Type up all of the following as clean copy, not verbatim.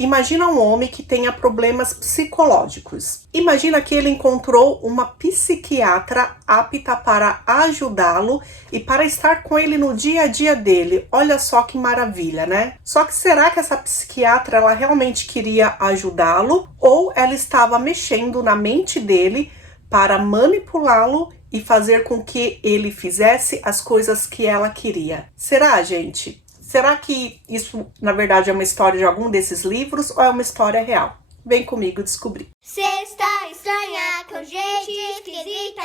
Imagina um homem que tenha problemas psicológicos. Imagina que ele encontrou uma psiquiatra apta para ajudá-lo e para estar com ele no dia a dia dele. Olha só que maravilha, né? Só que será que essa psiquiatra ela realmente queria ajudá-lo ou ela estava mexendo na mente dele para manipulá-lo e fazer com que ele fizesse as coisas que ela queria? Será, gente? Será que isso, na verdade, é uma história de algum desses livros ou é uma história real? Vem comigo descobrir. Sexta estranha com gente esquisita.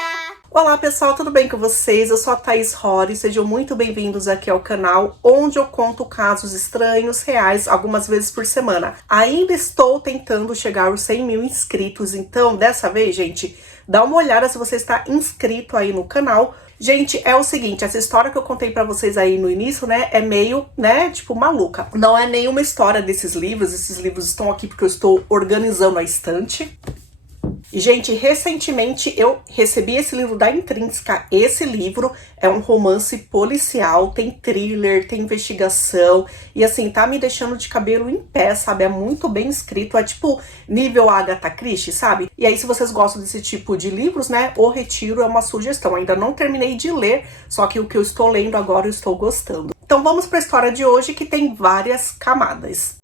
Olá pessoal, tudo bem com vocês? Eu sou a Thaís Rory, sejam muito bem-vindos aqui ao canal, onde eu conto casos estranhos, reais, algumas vezes por semana. Ainda estou tentando chegar aos 100 mil inscritos, então dessa vez, gente, dá uma olhada se você está inscrito aí no canal. Gente, é o seguinte, essa história que eu contei pra vocês aí no início, né, é meio, né, tipo, maluca. Não é nenhuma história desses livros, esses livros estão aqui porque eu estou organizando a estante. E, gente, recentemente eu recebi esse livro da Intrínseca. Esse livro é um romance policial, tem thriller, tem investigação. E, assim, tá me deixando de cabelo em pé, sabe? É muito bem escrito, é tipo nível Agatha Christie, sabe? E aí, se vocês gostam desse tipo de livros, né, O Retiro é uma sugestão. Ainda não terminei de ler, só que o que eu estou lendo agora eu estou gostando. Então, vamos para a história de hoje, que tem várias camadas.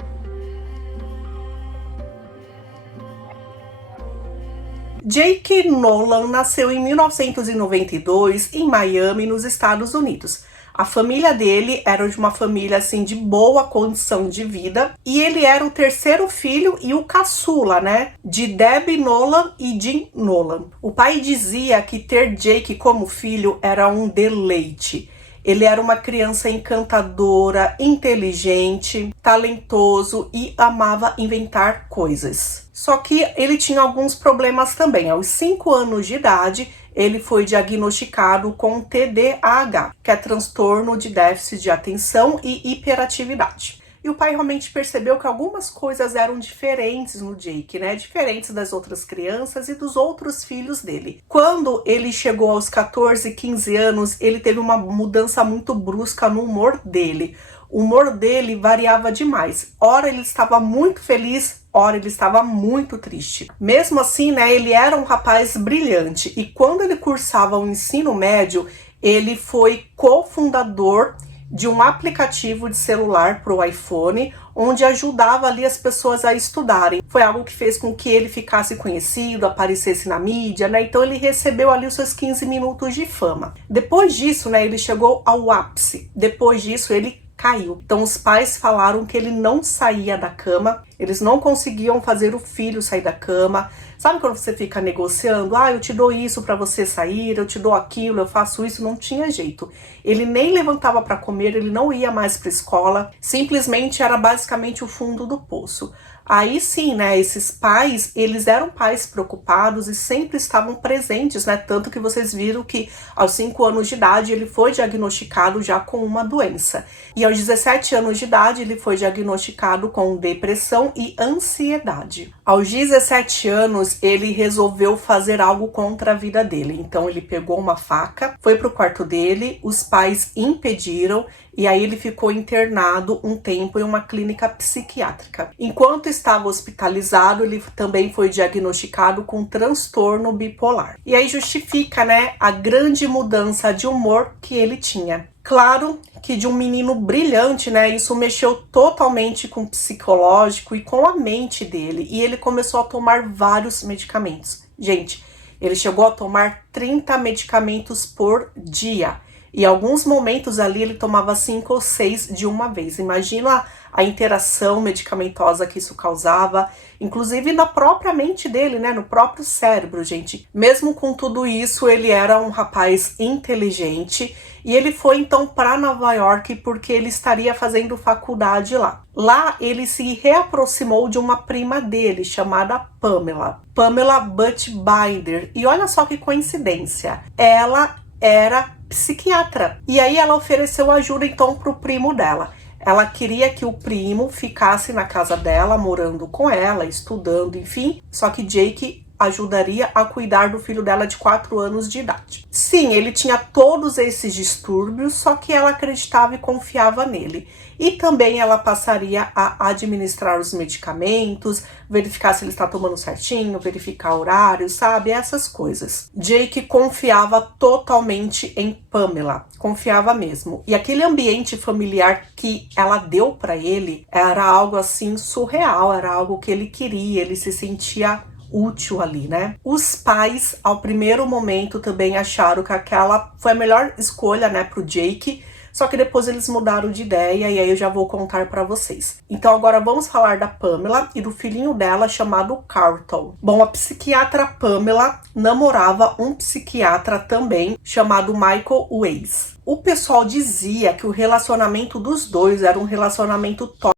Jake Nolan nasceu em 1992 em Miami, nos Estados Unidos. A família dele era de uma família assim de boa condição de vida e ele era o terceiro filho e o caçula, né, de Debbie Nolan e Jim Nolan. O pai dizia que ter Jake como filho era um deleite. Ele era uma criança encantadora, inteligente, talentoso e amava inventar coisas. Só que ele tinha alguns problemas também. Aos 5 anos de idade, ele foi diagnosticado com TDAH, que é transtorno de déficit de atenção e hiperatividade. E o pai realmente percebeu que algumas coisas eram diferentes no Jake, né? Diferentes das outras crianças e dos outros filhos dele. Quando ele chegou aos 14, 15 anos, ele teve uma mudança muito brusca no humor dele. O humor dele variava demais. Ora ele estava muito feliz, ora ele estava muito triste. Mesmo assim, né, ele era um rapaz brilhante. E quando ele cursava o ensino médio, ele foi cofundador de um aplicativo de celular para o iPhone, onde ajudava ali as pessoas a estudarem. Foi algo que fez com que ele ficasse conhecido, aparecesse na mídia, né? Então ele recebeu ali os seus 15 minutos de fama. Depois disso, né, ele chegou ao ápice. Depois disso, ele caiu. Então os pais falaram que ele não saía da cama, eles não conseguiam fazer o filho sair da cama. Sabe quando você fica negociando? Ah, eu te dou isso para você sair, eu te dou aquilo, eu faço isso. Não tinha jeito. Ele nem levantava para comer, ele não ia mais para escola. Simplesmente era basicamente o fundo do poço. Aí sim, né, esses pais, eles eram pais preocupados e sempre estavam presentes, né, tanto que vocês viram que aos 5 anos de idade ele foi diagnosticado já com uma doença. E aos 17 anos de idade ele foi diagnosticado com depressão e ansiedade. Aos 17 anos ele resolveu fazer algo contra a vida dele, então ele pegou uma faca, foi pro quarto dele, os pais impediram e aí ele ficou internado um tempo em uma clínica psiquiátrica. Enquanto estava hospitalizado, ele também foi diagnosticado com transtorno bipolar. E aí justifica, né, a grande mudança de humor que ele tinha. Claro que de um menino brilhante, né, isso mexeu totalmente com o psicológico e com a mente dele. E ele começou a tomar vários medicamentos. Gente, ele chegou a tomar 30 medicamentos por dia. E em alguns momentos ali ele tomava 5 ou 6 de uma vez. Imagina a interação medicamentosa que isso causava, inclusive na própria mente dele, né, no próprio cérebro, gente. Mesmo com tudo isso, ele era um rapaz inteligente e ele foi então para Nova York porque ele estaria fazendo faculdade lá. Lá ele se reaproximou de uma prima dele chamada Pamela Butch-Binder. E olha só que coincidência, ela era psiquiatra. E aí ela ofereceu ajuda então pro primo dela. Ela queria que o primo ficasse na casa dela, morando com ela, estudando, enfim. Só que Jake ajudaria a cuidar do filho dela de 4 anos de idade. Sim, ele tinha todos esses distúrbios, só que ela acreditava e confiava nele. E também ela passaria a administrar os medicamentos, verificar se ele está tomando certinho, verificar horários, sabe? Essas coisas. Jake confiava totalmente em Pamela, confiava mesmo. E aquele ambiente familiar que ela deu para ele era algo assim surreal, era algo que ele queria, ele se sentia útil ali, né? Os pais, ao primeiro momento, também acharam que aquela foi a melhor escolha, né, pro Jake. Só que depois eles mudaram de ideia e aí eu já vou contar pra vocês. Então agora vamos falar da Pamela e do filhinho dela chamado Carlton. Bom, a psiquiatra Pamela namorava um psiquiatra também chamado Michael Weiss. O pessoal dizia que o relacionamento dos dois era um relacionamento tóxico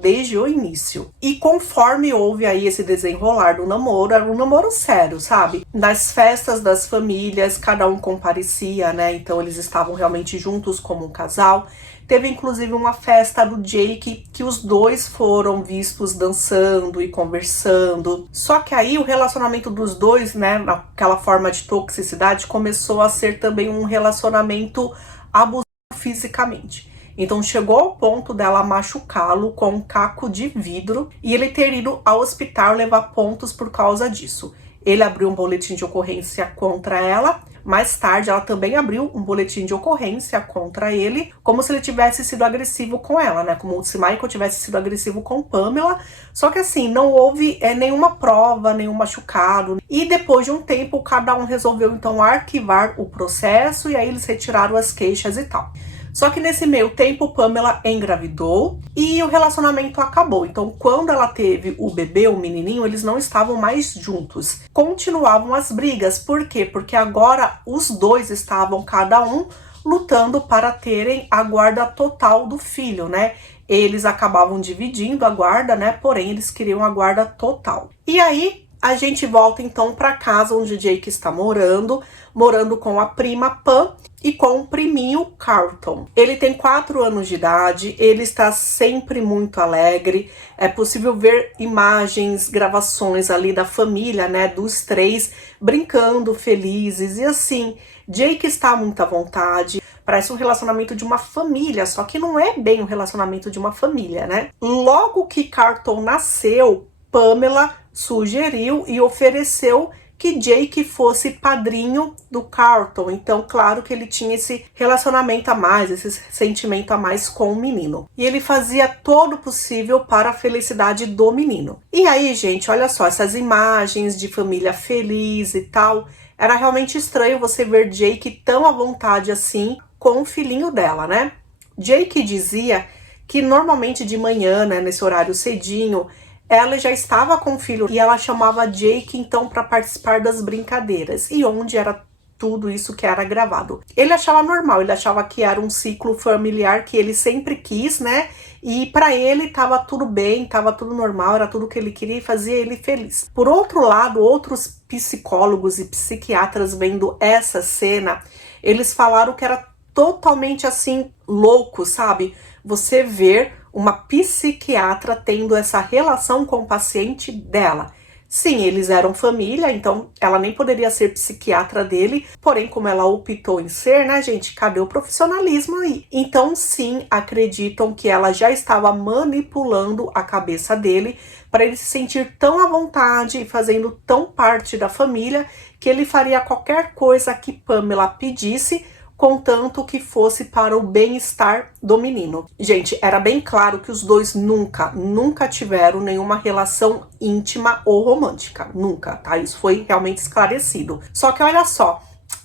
desde o início. E conforme houve aí esse desenrolar do namoro, era um namoro sério, sabe? Nas festas das famílias, cada um comparecia, né? Então eles estavam realmente juntos como um casal. Teve inclusive uma festa do Jake que os dois foram vistos dançando e conversando. Só que aí o relacionamento dos dois, né, naquela forma de toxicidade, começou a ser também um relacionamento abusivo fisicamente. Então chegou ao ponto dela machucá-lo com um caco de vidro e ele ter ido ao hospital levar pontos por causa disso. Ele abriu um boletim de ocorrência contra ela. Mais tarde, ela também abriu um boletim de ocorrência contra ele, como se ele tivesse sido agressivo com ela, né? Como se Michael tivesse sido agressivo com Pamela. Só que assim, não houve nenhuma prova, nenhum machucado. E depois de um tempo, cada um resolveu então arquivar o processo e aí eles retiraram as queixas e tal. Só que nesse meio tempo, Pamela engravidou e o relacionamento acabou. Então, quando ela teve o bebê, o menininho, eles não estavam mais juntos. Continuavam as brigas. Por quê? Porque agora os dois estavam, cada um, lutando para terem a guarda total do filho, né? Eles acabavam dividindo a guarda, né? Porém, eles queriam a guarda total. E aí, a gente volta então para casa onde Jake está morando com a prima Pam e com o priminho Carlton. Ele tem 4 anos de idade, ele está sempre muito alegre. É possível ver imagens, gravações ali da família, né, dos 3 brincando, felizes. E assim, Jake está muito à vontade. Parece um relacionamento de uma família, só que não é bem um relacionamento de uma família, né? Logo que Carlton nasceu, Pamela sugeriu e ofereceu que Jake fosse padrinho do Carlton. Então, claro que ele tinha esse relacionamento a mais, esse sentimento a mais com o menino. E ele fazia todo o possível para a felicidade do menino. E aí, gente, olha só, essas imagens de família feliz e tal. Era realmente estranho você ver Jake tão à vontade assim com o filhinho dela, né? Jake dizia que normalmente de manhã, né, nesse horário cedinho, ela já estava com o filho e ela chamava Jake então para participar das brincadeiras. E onde era tudo isso que era gravado? Ele achava normal, ele achava que era um ciclo familiar que ele sempre quis, né? E para ele tava tudo bem, tava tudo normal, era tudo que ele queria e fazia ele feliz. Por outro lado, outros psicólogos e psiquiatras vendo essa cena, eles falaram que era totalmente assim louco, sabe? Você ver uma psiquiatra tendo essa relação com o paciente dela. Sim, eles eram família, então ela nem poderia ser psiquiatra dele, porém, como ela optou em ser, né, gente, cadê o profissionalismo aí? Então, sim, acreditam que ela já estava manipulando a cabeça dele para ele se sentir tão à vontade e fazendo tão parte da família que ele faria qualquer coisa que Pamela pedisse, contanto que fosse para o bem-estar do menino. Gente, era bem claro que os dois nunca tiveram nenhuma relação íntima ou romântica. Nunca, tá? Isso foi realmente esclarecido. Só que olha só,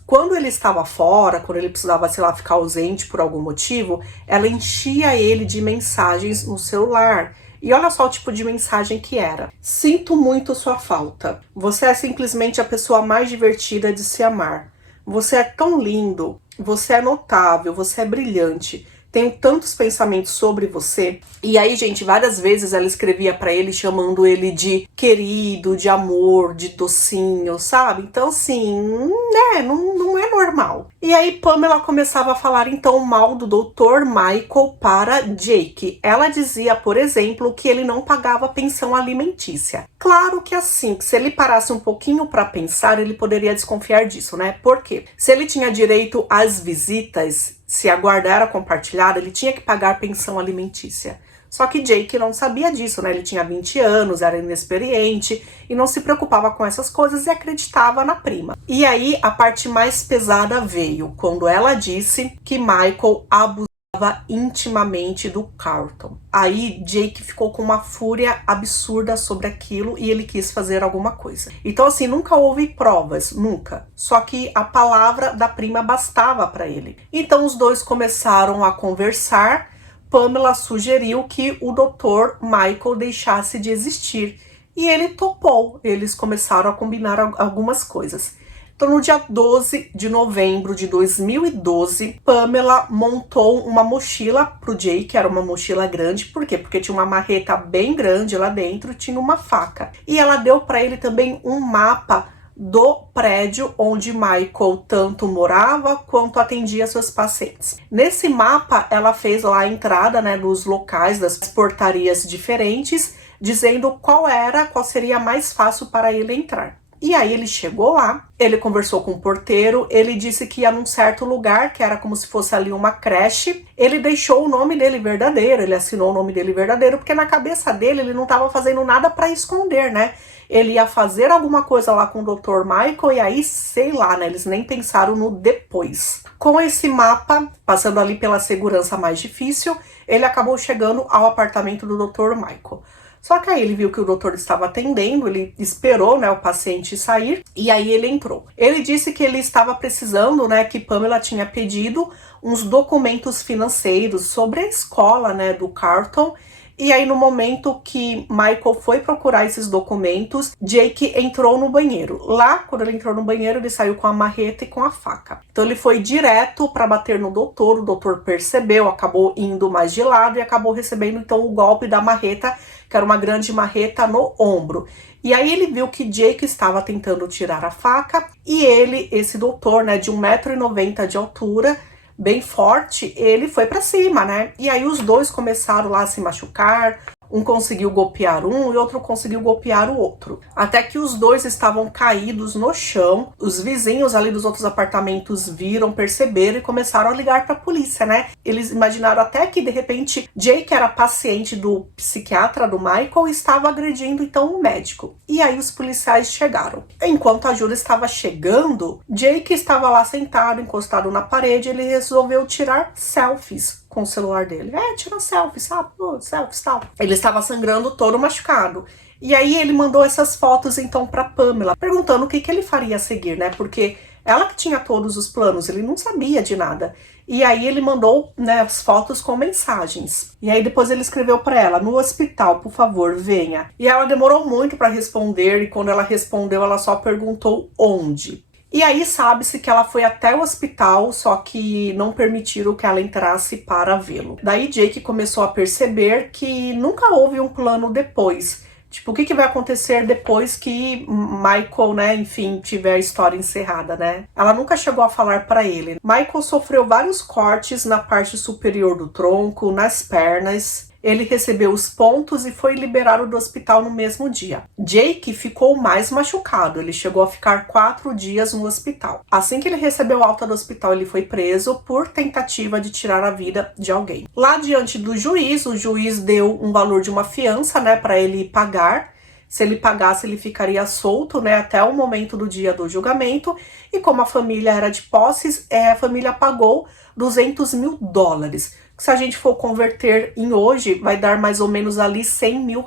quando ele estava fora, quando ele precisava, sei lá, ficar ausente por algum motivo, ela enchia ele de mensagens no celular. E olha só o tipo de mensagem que era. Sinto muito sua falta. Você é simplesmente a pessoa mais divertida de se amar. Você é tão lindo, você é notável, você é brilhante. Tenho tantos pensamentos sobre você. E aí, gente, várias vezes ela escrevia pra ele chamando ele de querido, de amor, de docinho, sabe? Então, assim, né, não é normal. E aí Pamela começava a falar então mal do Dr. Michael para Jake. Ela dizia, por exemplo, que ele não pagava pensão alimentícia. Claro que assim, se ele parasse um pouquinho para pensar, ele poderia desconfiar disso, né? Por quê? Se ele tinha direito às visitas, se a guarda era compartilhada, ele tinha que pagar pensão alimentícia. Só que Jake não sabia disso, né? Ele tinha 20 anos, era inexperiente e não se preocupava com essas coisas e acreditava na prima. E aí a parte mais pesada veio quando ela disse que Michael abusava intimamente do Carlton. Aí Jake ficou com uma fúria absurda sobre aquilo e ele quis fazer alguma coisa. Então assim, nunca houve provas, nunca. Só que a palavra da prima bastava para ele. Então os dois começaram a conversar. Pamela sugeriu que o Dr. Michael deixasse de existir e ele topou. Eles começaram a combinar algumas coisas. Então, no dia 12 de novembro de 2012, Pamela montou uma mochila pro Jake, era uma mochila grande. Por quê? Porque tinha uma marreta bem grande lá dentro, tinha uma faca. E ela deu para ele também um mapa do prédio onde Michael tanto morava quanto atendia seus pacientes. Nesse mapa, ela fez lá a entrada, né, nos locais das portarias diferentes, dizendo qual seria mais fácil para ele entrar. E aí ele chegou lá, ele conversou com o porteiro, ele disse que ia num certo lugar, que era como se fosse ali uma creche. Ele deixou o nome dele verdadeiro, ele assinou o nome dele verdadeiro, porque na cabeça dele ele não estava fazendo nada para esconder, né? Ele ia fazer alguma coisa lá com o Dr. Michael e aí, sei lá, né? Eles nem pensaram no depois. Com esse mapa, passando ali pela segurança mais difícil, ele acabou chegando ao apartamento do Dr. Michael. Só que aí ele viu que o doutor estava atendendo, ele esperou, né, o paciente sair e aí ele entrou. Ele disse que ele estava precisando, né, que Pamela tinha pedido uns documentos financeiros sobre a escola, né, do Carlton. E aí no momento que Michael foi procurar esses documentos, Jake entrou no banheiro. Lá, quando ele entrou no banheiro, ele saiu com a marreta e com a faca. Então ele foi direto para bater no doutor, o doutor percebeu, acabou indo mais de lado e acabou recebendo então o golpe da marreta, que era uma grande marreta no ombro. E aí ele viu que Jake estava tentando tirar a faca e ele, esse doutor, né, de 1,90 m de altura, bem forte, ele foi pra cima, né? E aí os dois começaram lá a se machucar, um conseguiu golpear um e outro conseguiu golpear o outro. Até que os dois estavam caídos no chão, os vizinhos ali dos outros apartamentos viram, perceberam e começaram a ligar pra polícia, né? Eles imaginaram até que, de repente, Jake era paciente do psiquiatra do Michael e estava agredindo, então, o médico. E aí os policiais chegaram. Enquanto a ajuda estava chegando, Jake estava lá sentado, encostado na parede, ele resolveu tirar selfies com o celular dele. Tira selfie, sabe? Selfies, tal. Ele estava sangrando todo machucado. E aí ele mandou essas fotos então para Pamela, perguntando o que ele faria a seguir, né? Porque ela que tinha todos os planos, ele não sabia de nada. E aí ele mandou, né, as fotos com mensagens. E aí depois ele escreveu para ela: no hospital, por favor, venha. E ela demorou muito para responder e quando ela respondeu, ela só perguntou onde. E aí sabe-se que ela foi até o hospital, só que não permitiram que ela entrasse para vê-lo. Daí Jake começou a perceber que nunca houve um plano depois. Tipo, o que vai acontecer depois que Michael, né, enfim, tiver a história encerrada, né? Ela nunca chegou a falar para ele. Michael sofreu vários cortes na parte superior do tronco, nas pernas. Ele recebeu os pontos e foi liberado do hospital no mesmo dia. Jake ficou mais machucado, ele chegou a ficar 4 dias no hospital. Assim que ele recebeu alta do hospital, ele foi preso por tentativa de tirar a vida de alguém. Lá diante do juiz, o juiz deu um valor de uma fiança, né, para ele pagar. Se ele pagasse, ele ficaria solto, né, até o momento do dia do julgamento. E como a família era de posses, a família pagou $200 mil. Se a gente for converter em hoje, vai dar mais ou menos ali R$100 mil.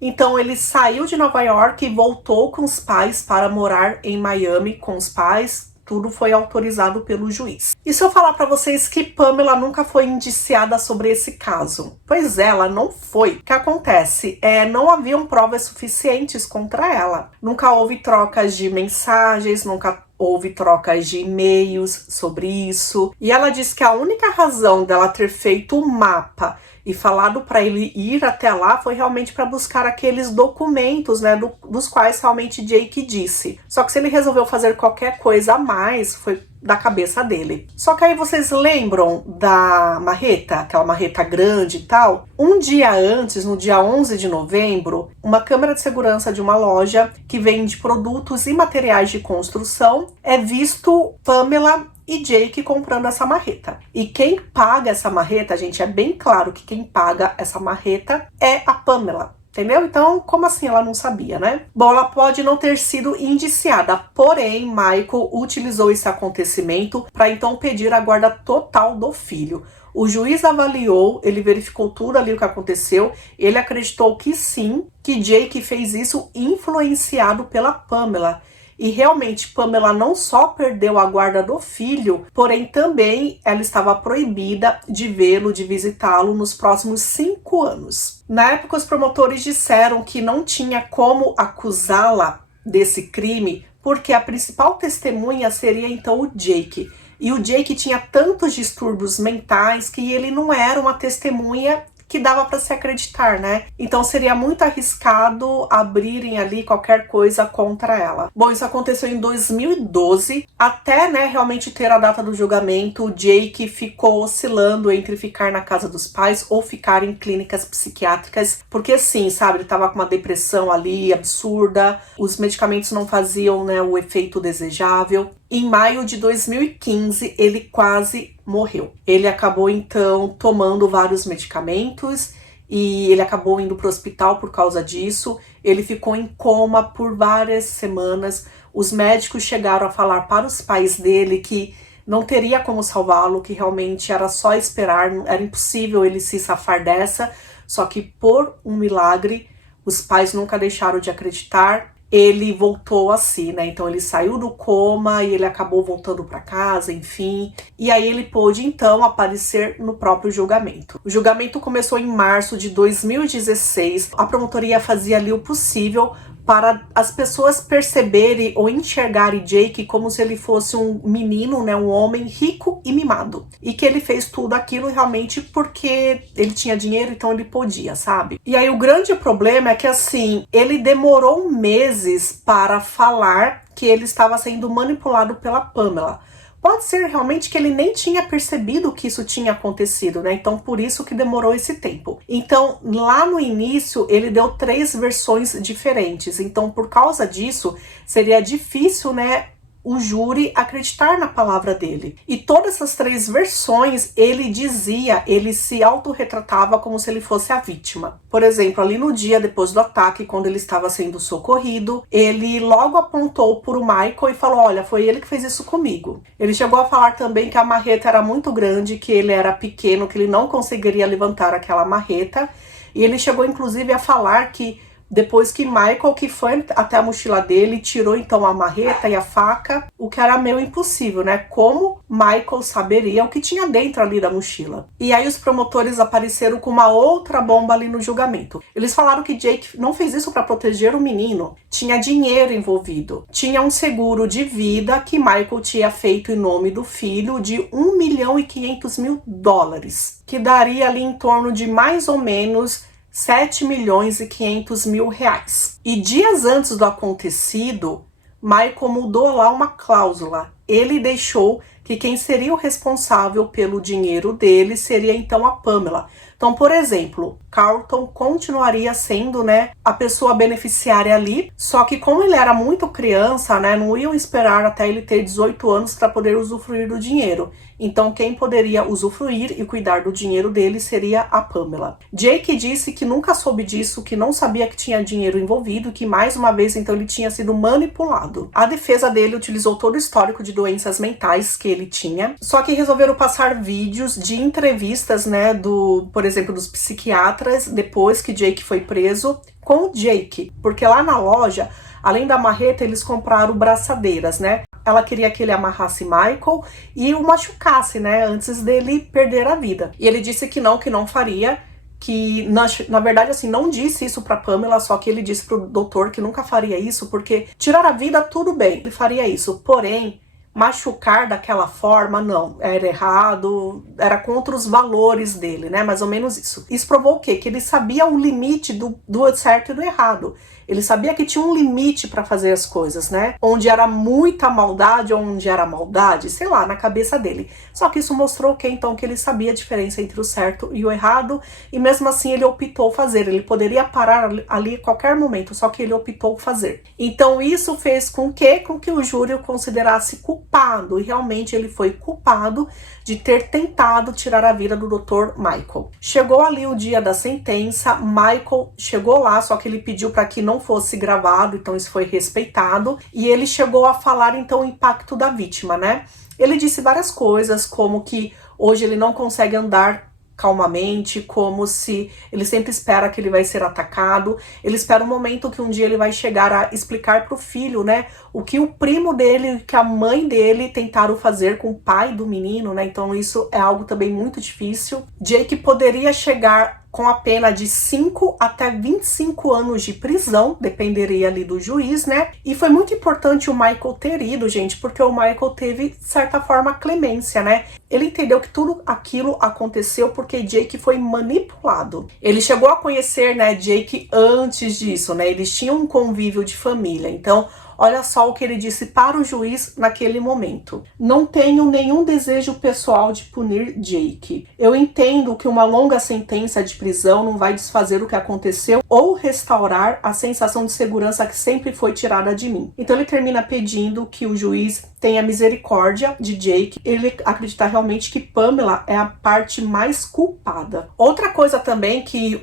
Então ele saiu de Nova York e voltou com os pais para morar em Miami com os pais. Tudo foi autorizado pelo juiz. E se eu falar para vocês que Pamela nunca foi indiciada sobre esse caso? Pois é, ela não foi. O que acontece? Não haviam provas suficientes contra ela. Nunca houve trocas de mensagens, nunca houve trocas de e-mails sobre isso. E ela diz que a única razão dela ter feito o mapa e falado para ele ir até lá foi realmente para buscar aqueles documentos, né, dos quais realmente Jake disse. Só que se ele resolveu fazer qualquer coisa a mais, foi da cabeça dele. Só que aí vocês lembram da marreta, aquela marreta grande e tal? Um dia antes, no dia 11 de novembro, uma câmera de segurança de uma loja que vende produtos e materiais de construção é visto Pamela e Jake comprando essa marreta. E quem paga essa marreta, gente, é bem claro que quem paga essa marreta é a Pamela. Entendeu? Então, como assim ela não sabia, né? Bom, ela pode não ter sido indiciada, porém, Michael utilizou esse acontecimento para então pedir a guarda total do filho. O juiz avaliou, ele verificou tudo ali o que aconteceu, ele acreditou que sim, que Jake fez isso influenciado pela Pamela. E realmente, Pamela não só perdeu a guarda do filho, porém também ela estava proibida de vê-lo, de visitá-lo nos próximos 5 anos. Na época, os promotores disseram que não tinha como acusá-la desse crime, porque a principal testemunha seria então o Jake. E o Jake tinha tantos distúrbios mentais que ele não era uma testemunha que dava para se acreditar, né? Então seria muito arriscado abrirem ali qualquer coisa contra ela. Bom, isso aconteceu em 2012, até, né, realmente ter a data do julgamento. O Jake ficou oscilando entre ficar na casa dos pais ou ficar em clínicas psiquiátricas, porque sim, sabe, ele tava com uma depressão ali absurda, os medicamentos não faziam, né, o efeito desejável. Em maio de 2015, ele quase morreu. Ele acabou, então, tomando vários medicamentos e ele acabou indo para o hospital por causa disso. Ele ficou em coma por várias semanas. Os médicos chegaram a falar para os pais dele que não teria como salvá-lo, que realmente era só esperar, era impossível ele se safar dessa. Só que, por um milagre, os pais nunca deixaram de acreditar. Ele voltou a si, né? Então ele saiu do coma e ele acabou voltando para casa, enfim. E aí ele pôde então aparecer no próprio julgamento. O julgamento começou em março de 2016. A promotoria fazia ali o possível para as pessoas perceberem ou enxergarem Jake como se ele fosse um menino, né, um homem rico e mimado. E que ele fez tudo aquilo realmente porque ele tinha dinheiro, então ele podia, sabe? E aí o grande problema é que, assim, ele demorou meses para falar que ele estava sendo manipulado pela Pamela. Pode ser realmente que ele nem tinha percebido que isso tinha acontecido, né? Então, por isso que demorou esse tempo. Então, lá no início, ele deu 3 versões diferentes. Então, por causa disso, seria difícil, né, o júri acreditar na palavra dele. E todas essas 3 versões, ele dizia, ele se autorretratava como se ele fosse a vítima. Por exemplo, ali no dia depois do ataque, quando ele estava sendo socorrido, ele logo apontou para o Michael e falou: olha, foi ele que fez isso comigo. Ele chegou a falar também que a marreta era muito grande, que ele era pequeno, que ele não conseguiria levantar aquela marreta. E ele chegou inclusive a falar que depois que Michael, que foi até a mochila dele, tirou então a marreta e a faca, o que era meio impossível, né? Como Michael saberia o que tinha dentro ali da mochila? E aí os promotores apareceram com uma outra bomba ali no julgamento. Eles falaram que Jake não fez isso para proteger o menino. Tinha dinheiro envolvido. Tinha um seguro de vida que Michael tinha feito em nome do filho de $1.500.000, que daria ali em torno de mais ou menos R$7.500.000. E dias antes do acontecido, Michael mudou lá uma cláusula. Ele deixou que quem seria o responsável pelo dinheiro dele seria então a Pamela. Então, por exemplo, Carlton continuaria sendo, né, a pessoa beneficiária ali, só que como ele era muito criança, né, não iam esperar até ele ter 18 anos para poder usufruir do dinheiro. Então, quem poderia usufruir e cuidar do dinheiro dele seria a Pamela. Jake disse que nunca soube disso, que não sabia que tinha dinheiro envolvido, que mais uma vez, então, ele tinha sido manipulado. A defesa dele utilizou todo o histórico de doenças mentais que ele tinha, só que resolveram passar vídeos de entrevistas, né, por exemplo, dos psiquiatras, depois que Jake foi preso, com o Jake, porque lá na loja, além da marreta, eles compraram braçadeiras, né? Ela queria que ele amarrasse Michael e o machucasse, né, antes dele perder a vida. E ele disse que não faria, que na verdade, assim, não disse isso pra Pamela, só que ele disse pro doutor que nunca faria isso, porque tirar a vida, tudo bem, ele faria isso, porém, machucar daquela forma, não, era errado, era contra os valores dele, né? Mais ou menos isso. Isso provou o quê? Que ele sabia o limite do certo e do errado. Ele sabia que tinha um limite para fazer as coisas, né? Onde era muita maldade, onde era maldade, sei lá, na cabeça dele. Só que isso mostrou que então que ele sabia a diferença entre o certo e o errado, e mesmo assim ele optou fazer. Ele poderia parar ali a qualquer momento, só que ele optou fazer. Então isso fez com que o júri o considerasse culpado, e realmente ele foi culpado de ter tentado tirar a vida do Dr. Michael. Chegou ali o dia da sentença, Michael chegou lá, só que ele pediu para que não fosse gravado, então isso foi respeitado, e ele chegou a falar então o impacto da vítima, né? Ele disse várias coisas, como que hoje ele não consegue andar calmamente, como se ele sempre espera que ele vai ser atacado, ele espera um momento que um dia ele vai chegar a explicar pro filho, né, o que o primo dele, que a mãe dele tentaram fazer com o pai do menino, né, então isso é algo também muito difícil. Jake poderia chegar com a pena de 5 até 25 anos de prisão, dependeria ali do juiz, né? E foi muito importante o Michael ter ido, gente, porque o Michael teve, de certa forma, clemência, né? Ele entendeu que tudo aquilo aconteceu porque Jake foi manipulado. Ele chegou a conhecer, né, Jake antes disso, né? Eles tinham um convívio de família, então olha só o que ele disse para o juiz naquele momento. Não tenho nenhum desejo pessoal de punir Jake. Eu entendo que uma longa sentença de prisão não vai desfazer o que aconteceu ou restaurar a sensação de segurança que sempre foi tirada de mim. Então ele termina pedindo que o juiz tenha misericórdia de Jake. Ele acredita realmente que Pamela é a parte mais culpada. Outra coisa também que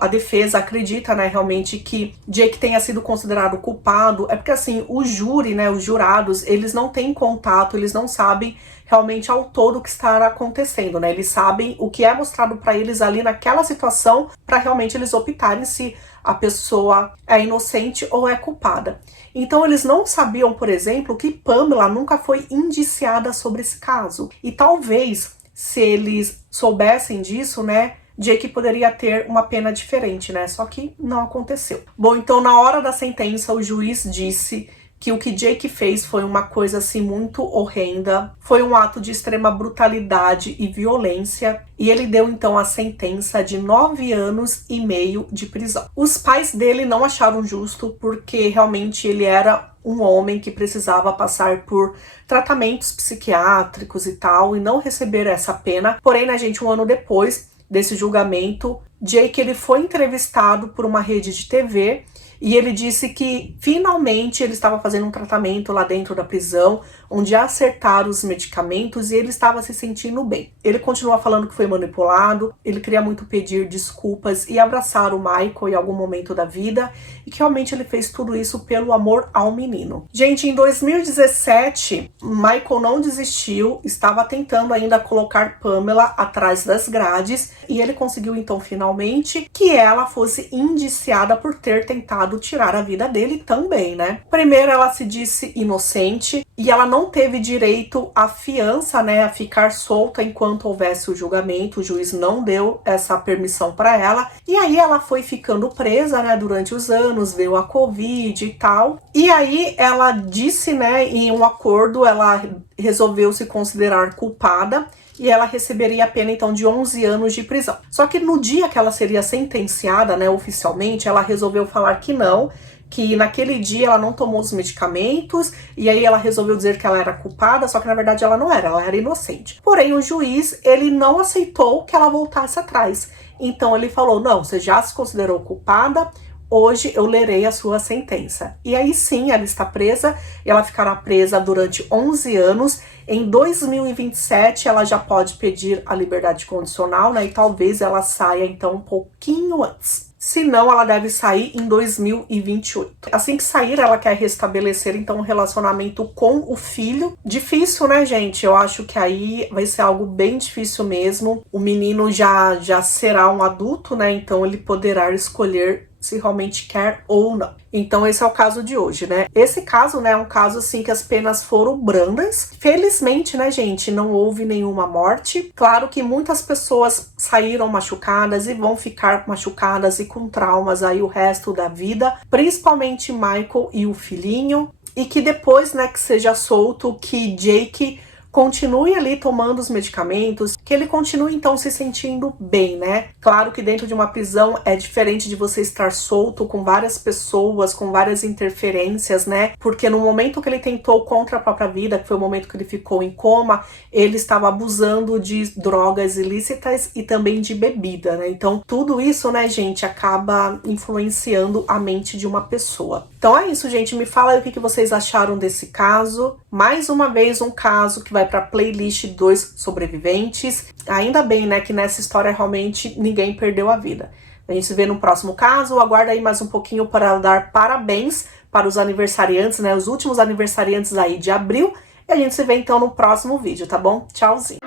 a defesa acredita, né, realmente que Jake tenha sido considerado culpado, é porque assim, o júri, né, os jurados, eles não têm contato, eles não sabem realmente ao todo o que está acontecendo, né? Eles sabem o que é mostrado para eles ali naquela situação para realmente eles optarem se a pessoa é inocente ou é culpada. Então eles não sabiam, por exemplo, que Pamela nunca foi indiciada sobre esse caso. E talvez, se eles soubessem disso, né, Jake poderia ter uma pena diferente, né? Só que não aconteceu. Bom, então na hora da sentença, o juiz disse que o que Jake fez foi uma coisa assim muito horrenda, foi um ato de extrema brutalidade e violência, e ele deu então a sentença de 9 anos e meio de prisão. Os pais dele não acharam justo, porque realmente ele era um homem que precisava passar por tratamentos psiquiátricos e tal, e não receber essa pena. Porém, né, gente, um ano depois desse julgamento, Jake ele foi entrevistado por uma rede de TV e ele disse que finalmente ele estava fazendo um tratamento lá dentro da prisão, onde acertaram os medicamentos e ele estava se sentindo bem. Ele continua falando que foi manipulado, ele queria muito pedir desculpas e abraçar o Michael em algum momento da vida, e que realmente ele fez tudo isso pelo amor ao menino. Gente, em 2017, Michael não desistiu, estava tentando ainda colocar Pamela atrás das grades, e ele conseguiu então finalmente que ela fosse indiciada por ter tentado tirar a vida dele também, né? Primeiro ela se disse inocente e ela não teve direito à fiança, né, a ficar solta enquanto houvesse o julgamento. O juiz não deu essa permissão para ela. E aí ela foi ficando presa, né, durante os anos, veio a Covid e tal. E aí ela disse, né, em um acordo, ela resolveu se considerar culpada e ela receberia a pena, então, de 11 anos de prisão. Só que no dia que ela seria sentenciada, né, oficialmente, ela resolveu falar que não, que naquele dia ela não tomou os medicamentos, e aí ela resolveu dizer que ela era culpada, só que na verdade ela não era, ela era inocente. Porém, o juiz, ele não aceitou que ela voltasse atrás. Então ele falou, não, você já se considerou culpada, hoje eu lerei a sua sentença. E aí sim, ela está presa, e ela ficará presa durante 11 anos. Em 2027, ela já pode pedir a liberdade condicional, né? E talvez ela saia, então, um pouquinho antes. Se não, ela deve sair em 2028. Assim que sair, ela quer restabelecer, então, um relacionamento com o filho. Difícil, né, gente? Eu acho que aí vai ser algo bem difícil mesmo. O menino já será um adulto, né? Então, ele poderá escolher se realmente quer ou não. Então esse é o caso de hoje, né? Esse caso, né, é um caso assim que as penas foram brandas. Felizmente, né, gente, não houve nenhuma morte. Claro que muitas pessoas saíram machucadas e vão ficar machucadas e com traumas aí o resto da vida, principalmente Michael e o filhinho. e que depois, né, que seja solto, que Jake continue ali tomando os medicamentos, que ele continue então se sentindo bem, né? Claro que dentro de uma prisão é diferente de você estar solto com várias pessoas, com várias interferências, né? Porque no momento que ele tentou contra a própria vida, que foi o momento que ele ficou em coma, ele estava abusando de drogas ilícitas e também de bebida, né? Então tudo isso, né, gente, acaba influenciando a mente de uma pessoa. Então é isso, gente. Me fala aí o que vocês acharam desse caso. Mais uma vez, um caso que vai para a playlist dos sobreviventes. Ainda bem, né, que nessa história realmente ninguém perdeu a vida. A gente se vê no próximo caso. Aguarda aí mais um pouquinho para dar parabéns para os aniversariantes, né, os últimos aniversariantes aí de abril. E a gente se vê então no próximo vídeo, tá bom? Tchauzinho.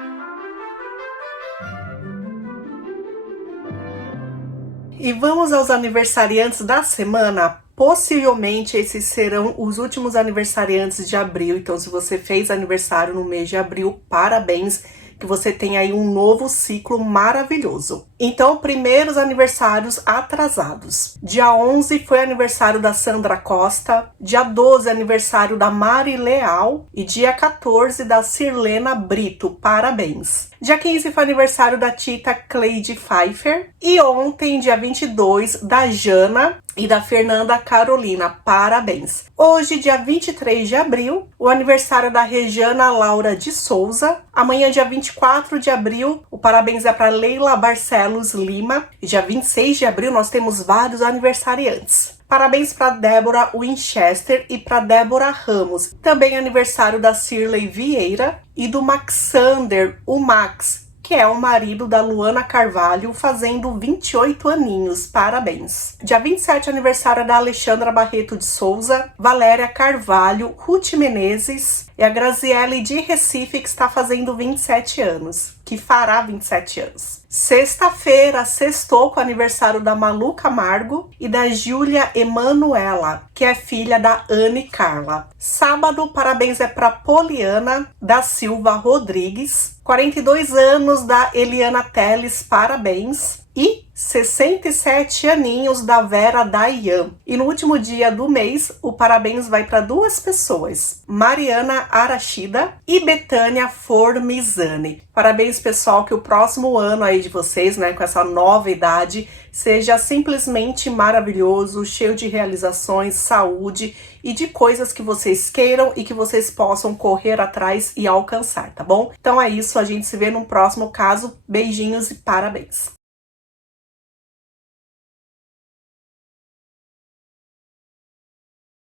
E vamos aos aniversariantes da semana. Possivelmente esses serão os últimos aniversariantes de abril. Então, se você fez aniversário no mês de abril, parabéns, que você tenha aí um novo ciclo maravilhoso. Então, primeiros aniversários atrasados. Dia 11 foi aniversário da Sandra Costa, dia 12 aniversário da Mari Leal e dia 14 da Sirlena Brito. Parabéns. Dia 15 foi aniversário da Tita Cleide Pfeiffer e ontem, dia 22, da Jana e da Fernanda Carolina. Parabéns. Hoje, dia 23 de abril, o aniversário da Regiana Laura de Souza. Amanhã, dia 24 de abril, o parabéns é para Leila Barcelos Lima. E dia 26 de abril, nós temos vários aniversariantes. Parabéns para Débora Winchester e para Débora Ramos. Também aniversário da Cirlei Vieira e do Maxander, o Max, que é o marido da Luana Carvalho, fazendo 28 aninhos. Parabéns. Dia 27, aniversário da Alexandra Barreto de Souza, Valéria Carvalho, Ruth Menezes e a Graziele de Recife, que está fazendo 27 anos, que fará 27 anos. Sexta-feira, sextou com o aniversário da Malu Camargo e da Júlia Emanuela, que é filha da Anne Carla. Sábado, parabéns é para Poliana da Silva Rodrigues, 42 anos da Eliana Teles, parabéns. E 67 aninhos da Vera Dayan. E no último dia do mês, o parabéns vai para duas pessoas, Mariana Arachida e Betânia Formizani. Parabéns, pessoal, que o próximo ano aí de vocês, né, com essa nova idade, seja simplesmente maravilhoso, cheio de realizações, saúde e de coisas que vocês queiram e que vocês possam correr atrás e alcançar, tá bom? Então é isso, a gente se vê no próximo caso. Beijinhos e parabéns!